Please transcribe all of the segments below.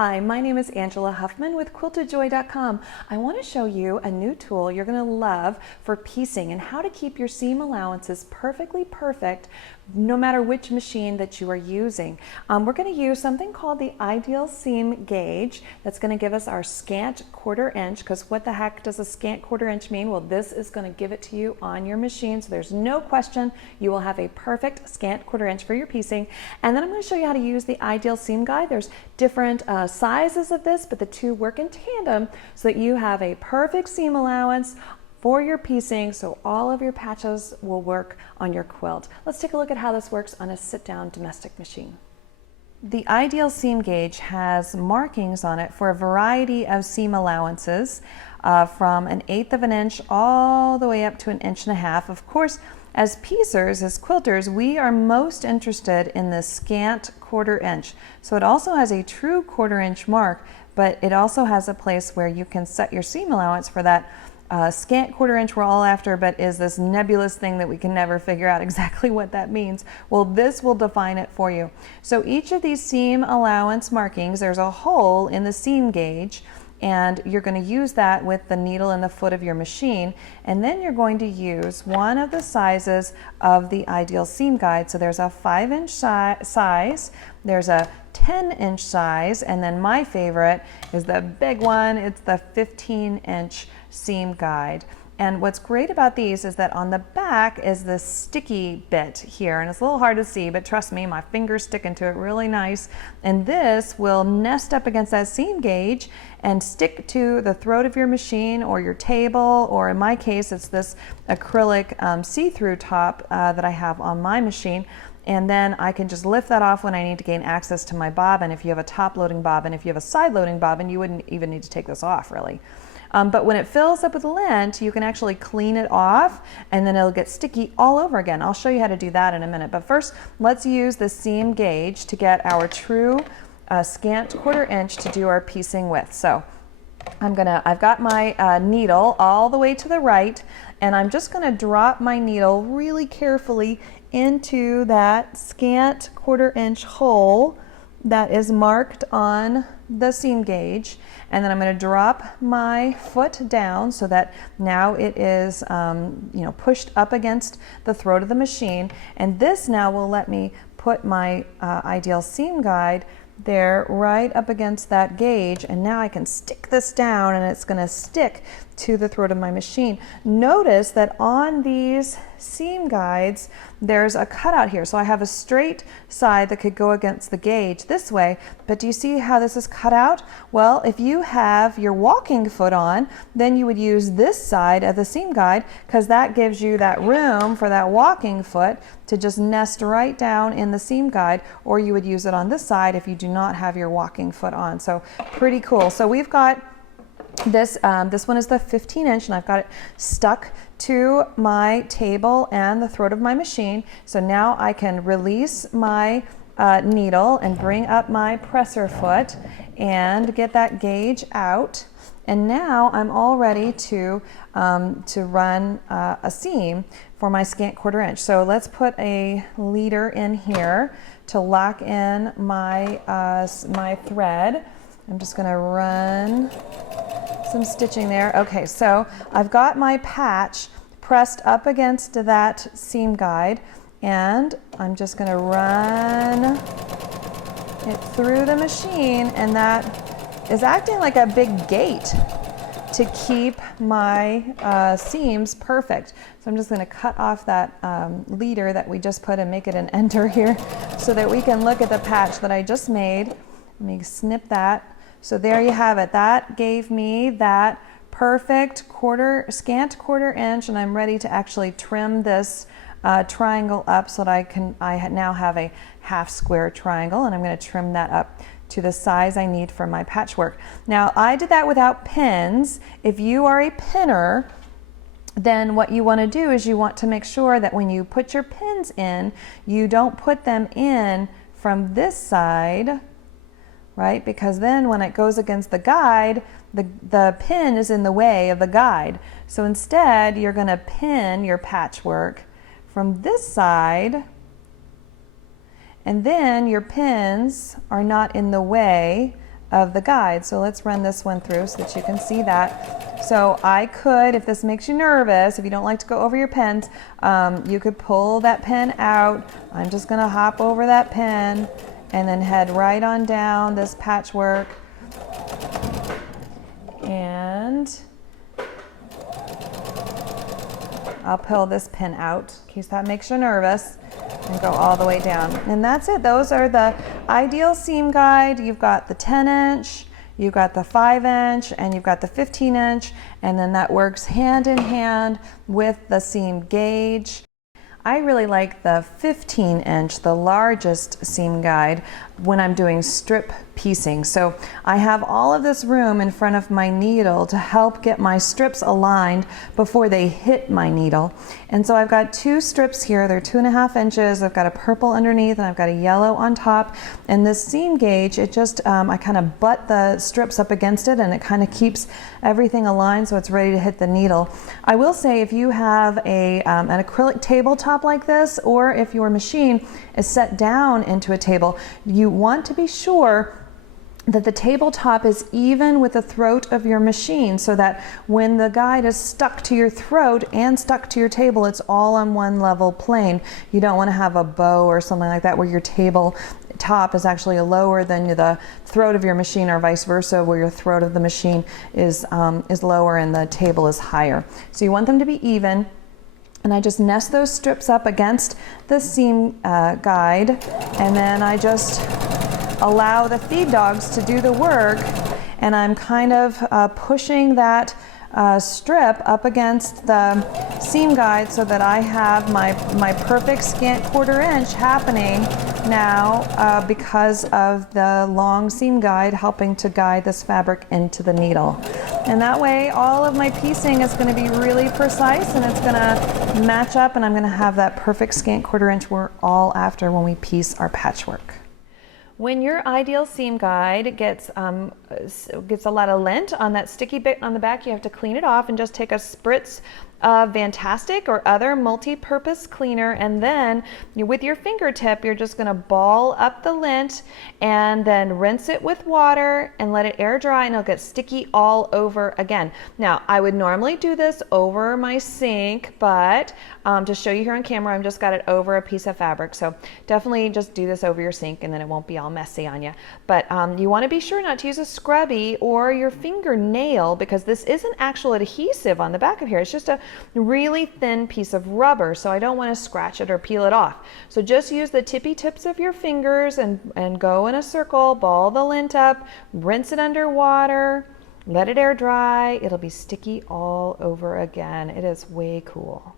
Hi, my name is Angela Huffman with QuiltedJoy.com. I want to show you a new tool you're going to love for piecing and how to keep your seam allowances perfectly perfect no matter which machine that you are using. We're going to use something called the Ideal Seam Gauge that's going to give us our scant 1/4 inch, because what the heck does a scant 1/4 inch mean? Well, this is going to give it to you on your machine, so there's no question you will have a perfect scant 1/4 inch for your piecing. And then I'm going to show you how to use the Ideal Seam Guide. There's different sizes of this, but the two work in tandem so that you have a perfect seam allowance for your piecing, so all of your patches will work on your quilt. Let's take a look at how this works on a sit-down domestic machine. The Ideal Seam Gauge has markings on it for a variety of seam allowances, from 1/8 of an inch all the way up to 1.5 inches. Of course, as piecers, as quilters, we are most interested in the scant 1/4 inch. So it also has a true 1/4 inch mark, but it also has a place where you can set your seam allowance for that scant 1/4 inch we're all after, but is this nebulous thing that we can never figure out exactly what that means. Well, this will define it for you. So each of these seam allowance markings, there's a hole in the seam gauge, and you're going to use that with the needle in the foot of your machine, and then you're going to use one of the sizes of the Ideal Seam Guide. So there's a 5-inch size, there's a 10-inch size, and then my favorite is the big one. It's the 15-inch seam guide. And what's great about these is that on the back is this sticky bit here, and it's a little hard to see, but trust me, my fingers stick into it really nice. And this will nest up against that seam gauge and stick to the throat of your machine or your table, or in my case, it's this acrylic see-through top that I have on my machine. And then I can just lift that off when I need to gain access to my bobbin. If you have a top-loading bobbin, if you have a side-loading bobbin, you wouldn't even need to take this off, really. But when it fills up with lint, you can actually clean it off, and then it'll get sticky all over again. I'll show you how to do that in a minute. But first, let's use the seam gauge to get our true scant 1/4 inch to do our piecing with. So I've got my needle all the way to the right, and I'm just gonna drop my needle really carefully into that scant 1/4 inch hole that is marked on the seam gauge, and then I'm going to drop my foot down so that now it is pushed up against the throat of the machine, and this now will let me put my Ideal Seam Guide there right up against that gauge, and now I can stick this down and it's going to stick to the throat of my machine. Notice that on these seam guides there's a cutout here, so I have a straight side that could go against the gauge this way, but do you see how this is cut out? Well, if you have your walking foot on, then you would use this side of the seam guide, because that gives you that room for that walking foot to just nest right down in the seam guide, or you would use it on this side if you do not have your walking foot on. So pretty cool. So we've got this one is the 15-inch, and I've got it stuck to my table and the throat of my machine. So now I can release my needle and bring up my presser foot and get that gauge out. And now I'm all ready to run a seam for my scant 1/4 inch. So let's put a leader in here to lock in my my thread. I'm just going to run some stitching there. Okay, so I've got my patch pressed up against that seam guide, and I'm just going to run it through the machine, and that is acting like a big gate to keep my seams perfect. So I'm just going to cut off that leader that we just put and make it an enter here so that we can look at the patch that I just made. Let me snip that. So there you have it. That gave me that perfect scant 1/4 inch, and I'm ready to actually trim this triangle up so that I now have a half square triangle, and I'm going to trim that up to the size I need for my patchwork. Now, I did that without pins. If you are a pinner, then what you want to do is you want to make sure that when you put your pins in, you don't put them in from this side, right? Because then when it goes against the guide, the pin is in the way of the guide. So instead, you're going to pin your patchwork from this side, and then your pins are not in the way of the guide. So let's run this one through so that you can see that. So I could, if this makes you nervous, if you don't like to go over your pins, you could pull that pin out. I'm just gonna hop over that pin and then head right on down this patchwork. And I'll pull this pin out in case that makes you nervous, and go all the way down. And that's it. Those are the Ideal Seam Guide. You've got the 10-inch, you've got the 5-inch, and you've got the 15-inch, and then that works hand in hand with the seam gauge. I really like the 15-inch, the largest seam guide, when I'm doing strip piecing. So I have all of this room in front of my needle to help get my strips aligned before they hit my needle. And so I've got 2 strips here. They're 2.5 inches. I've got a purple underneath and I've got a yellow on top. And this seam gauge, it just, I kind of butt the strips up against it and it kind of keeps everything aligned so it's ready to hit the needle. I will say if you have an acrylic tabletop like this, or if your machine is set down into a table, you want to be sure that the tabletop is even with the throat of your machine, so that when the guide is stuck to your throat and stuck to your table, it's all on one level plane. You don't want to have a bow or something like that where your table top is actually lower than the throat of your machine, or vice versa, where your throat of the machine is lower and the table is higher. So you want them to be even. And I just nest those strips up against the seam guide, and then I just allow the feed dogs to do the work, and I'm kind of pushing that strip up against the seam guide so that I have my perfect scant 1/4 inch happening now because of the long seam guide helping to guide this fabric into the needle. And that way all of my piecing is going to be really precise and it's going to match up, and I'm going to have that perfect scant 1/4 inch we're all after when we piece our patchwork. When your Ideal Seam Guide gets a lot of lint on that sticky bit on the back, you have to clean it off and just take a spritz of Vantastic or other multi-purpose cleaner, and then with your fingertip you're just going to ball up the lint and then rinse it with water and let it air dry, and it'll get sticky all over again. Now I would normally do this over my sink, but to show you here on camera, I've just got it over a piece of fabric, so definitely just do this over your sink and then it won't be all messy on you. But you want to be sure not to use a scrubby or your fingernail, because this isn't actual adhesive on the back of here. It's just a really thin piece of rubber, so I don't want to scratch it or peel it off. So just use the tippy tips of your fingers and go in a circle, ball the lint up, rinse it under water, let it air dry. It'll be sticky all over again. It is way cool.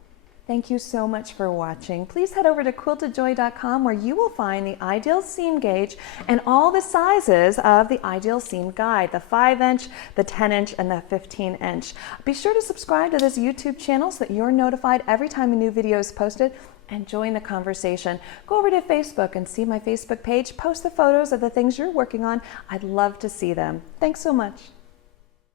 Thank you so much for watching. Please head over to quiltedjoy.com where you will find the Ideal Seam Gauge and all the sizes of the Ideal Seam Guide, the 5-inch, the 10-inch, and the 15-inch. Be sure to subscribe to this YouTube channel so that you're notified every time a new video is posted, and join the conversation. Go over to Facebook and see my Facebook page. Post the photos of the things you're working on. I'd love to see them. Thanks so much.